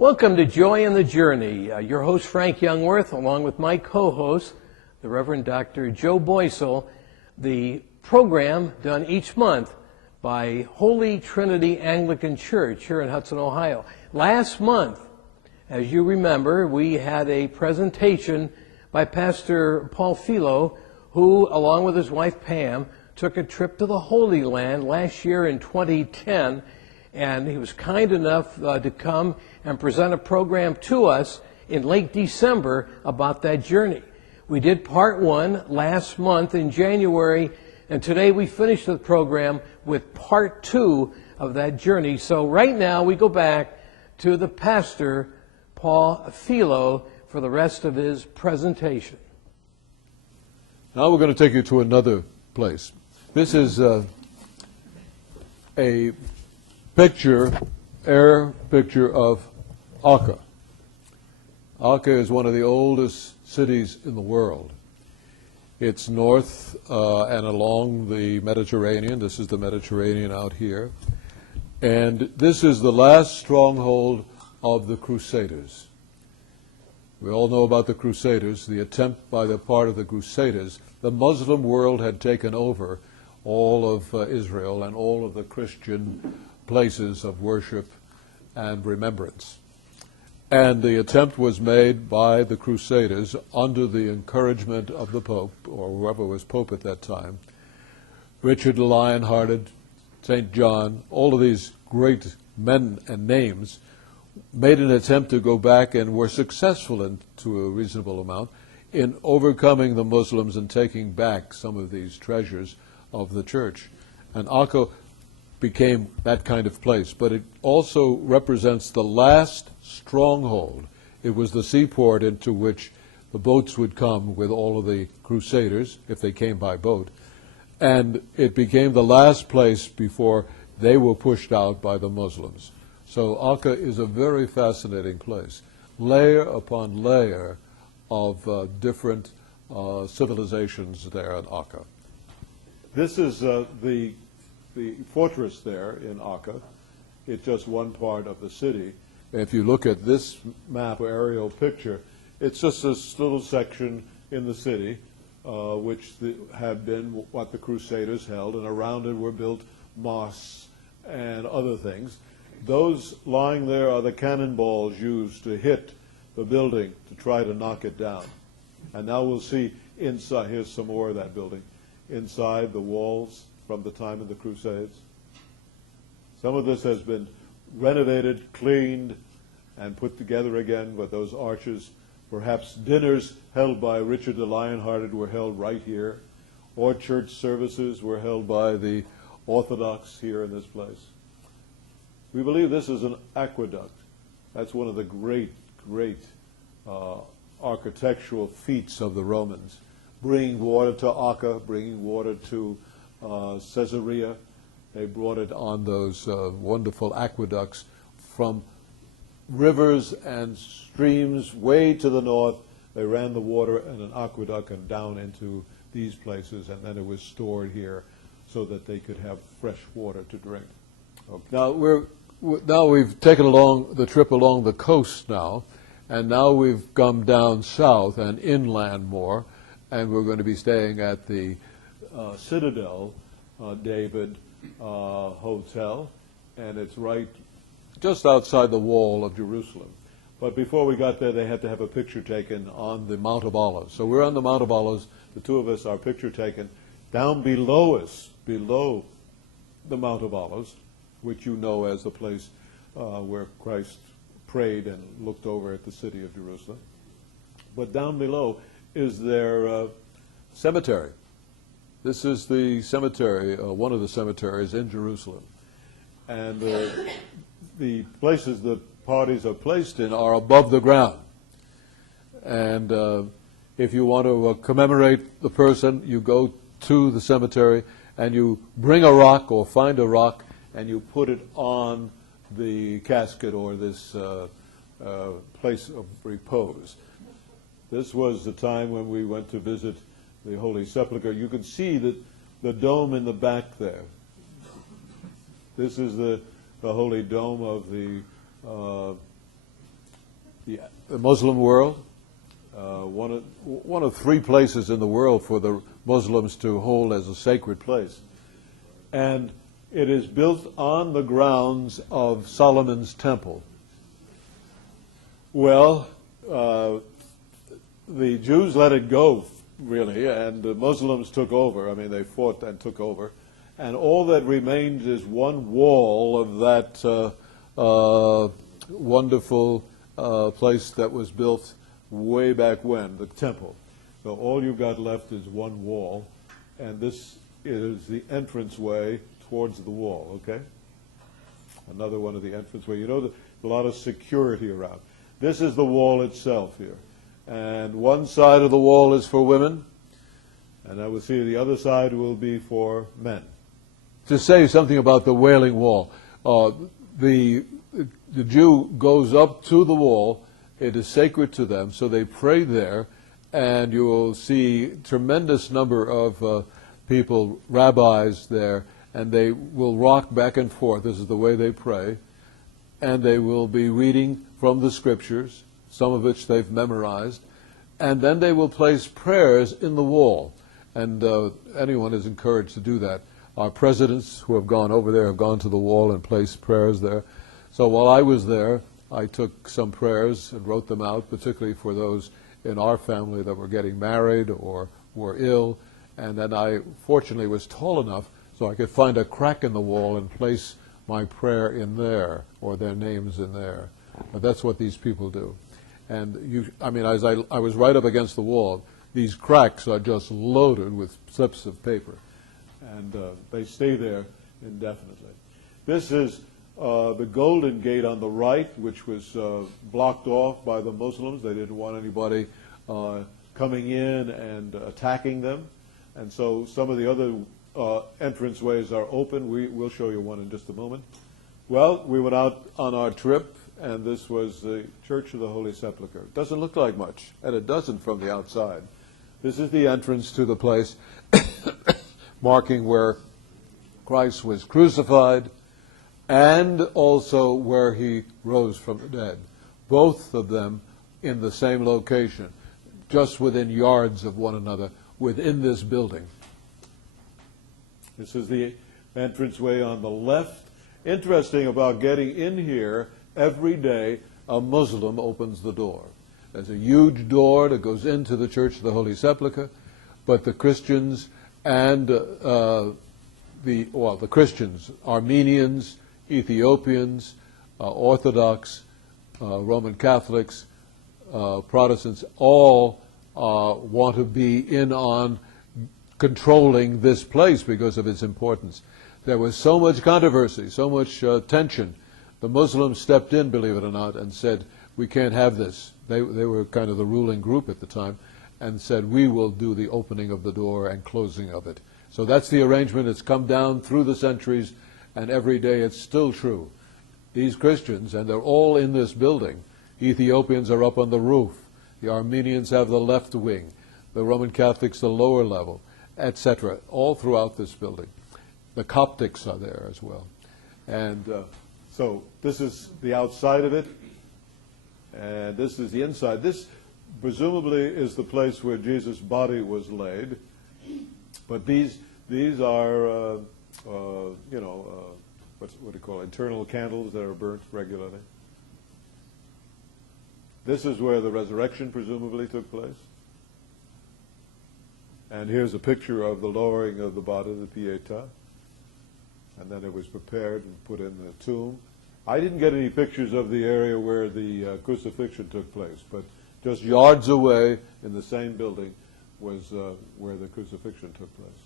Welcome to Joy in the Journey. Your host, Frank Youngworth, along with my co-host, the Reverend Dr. Joe Boysel, the program done each month by Holy Trinity Anglican Church here in Hudson, Ohio. Last month, as you remember, we had a presentation by Pastor Paul Philo, who, along with his wife Pam, took a trip to the Holy Land last year in 2010, and he was kind enough to come and present a program to us in late December about that journey. We did part one last month in January, and today we finished the program with part two of that journey. So right now we go back to the pastor, Paul Philo, for the rest of his presentation. Now we're going to take you to another place. This is a air picture of Acre. Acre is one of the oldest cities in the world. It's north and along the Mediterranean. This is the Mediterranean out here. And this is the last stronghold of the Crusaders. We all know about the Crusaders, the attempt by the part of the Crusaders. The Muslim world had taken over all of Israel and all of the Christian places of worship and remembrance. And the attempt was made by the Crusaders under the encouragement of the Pope, or whoever was Pope at that time, Richard the Lion-Hearted, St. John, all of these great men and names made an attempt to go back and were successful to a reasonable amount in overcoming the Muslims and taking back some of these treasures of the church. And Acre became that kind of place, but it also represents the last stronghold. It was the seaport into which the boats would come with all of the Crusaders, if they came by boat, and it became the last place before they were pushed out by the Muslims. So Acre is a very fascinating place, layer upon layer of different civilizations there in Acre. This is the fortress there in Acre. It's just one part of the city. If you look at this map aerial picture, it's just this little section in the city, which had been what the Crusaders held, and around it were built mosques and other things. Those lying there are the cannonballs used to hit the building to try to knock it down. And now we'll see inside, here's some more of that building, inside the walls from the time of the Crusades. Some of this has been renovated, cleaned, and put together again with those arches. Perhaps dinners held by Richard the Lion-Hearted were held right here, or church services were held by the Orthodox here in this place. We believe this is an aqueduct. That's one of the great architectural feats of the Romans. Bringing water to Acre, bringing water to Caesarea. They brought it on those wonderful aqueducts from rivers and streams way to the north. They ran the water in an aqueduct and down into these places, and then it was stored here so that they could have fresh water to drink. Okay. Now we've taken along the trip along the coast now, and now we've come down south and inland more, and we're going to be staying at the Citadel David Hotel, and it's right just outside the wall of Jerusalem. But before we got there, they had to have a picture taken on the Mount of Olives. So we're on the Mount of Olives, the two of us, our picture taken. Down below us, below the Mount of Olives, which you know as the place where Christ prayed and looked over at the city of Jerusalem. But down below is their cemetery. This is the cemetery, one of the cemeteries in Jerusalem. And the places the parties are placed in are above the ground. And if you want to commemorate the person, you go to the cemetery and you bring a rock or find a rock and you put it on the casket or this place of repose. This was the time when we went to visit the Holy Sepulchre. You can see the dome in the back there. This is the Holy Dome of the the Muslim world, one of three places in the world for the Muslims to hold as a sacred place. And it is built on the grounds of Solomon's temple. Well, the Jews let it go, really, and the Muslims took over. I mean, they fought and took over. And all that remains is one wall of that wonderful place that was built way back when, the temple. So all you've got left is one wall, and this is the entranceway towards the wall, okay? Another one of the entranceway. You know, there's a lot of security around. This is the wall itself here. And one side of the wall is for women, and I will see the other side will be for men. To say something about the Wailing Wall, the Jew goes up to the wall. It is sacred to them, so they pray there, and you will see tremendous number of people, rabbis there, and they will rock back and forth. This is the way they pray, and they will be reading from the scriptures, some of which they've memorized, and then they will place prayers in the wall, and anyone is encouraged to do that. Our presidents who have gone over there have gone to the wall and placed prayers there. So while I was there, I took some prayers and wrote them out, particularly for those in our family that were getting married or were ill. And then I fortunately was tall enough so I could find a crack in the wall and place my prayer in there, or their names in there. But that's what these people do. And as I was right up against the wall, these cracks are just loaded with slips of paper. And they stay there indefinitely. This is the Golden Gate on the right, which was blocked off by the Muslims. They didn't want anybody coming in and attacking them. And so some of the other entranceways are open. We'll show you one in just a moment. Well, we went out on our trip, and this was the Church of the Holy Sepulchre. It doesn't look like much, and it doesn't from the outside. This is the entrance to the place, marking where Christ was crucified, and also where he rose from the dead. Both of them in the same location, just within yards of one another, within this building. This is the entranceway on the left. Interesting about getting in here, every day a Muslim opens the door. There's a huge door that goes into the Church of the Holy Sepulchre, but the Christians and the Christians, Armenians, Ethiopians, Orthodox, Roman Catholics, Protestants, all want to be in on controlling this place because of its importance. There was so much controversy, so much tension. The Muslims stepped in, believe it or not, and said, we can't have this. They were kind of the ruling group at the time, and said, we will do the opening of the door and closing of it. So that's the arrangement. It's come down through the centuries, and every day it's still true. These Christians, and they're all in this building. Ethiopians are up on the roof. The Armenians have the left wing. The Roman Catholics the lower level, etc., all throughout this building. The Coptics are there as well. And so this is the outside of it, and this is the inside. This presumably is the place where Jesus' body was laid, but these are, what do you call it, internal candles that are burnt regularly. This is where the resurrection presumably took place. And here's a picture of the lowering of the body, the Pietà. And then it was prepared and put in the tomb. I didn't get any pictures of the area where the crucifixion took place, but just yards away in the same building was where the crucifixion took place.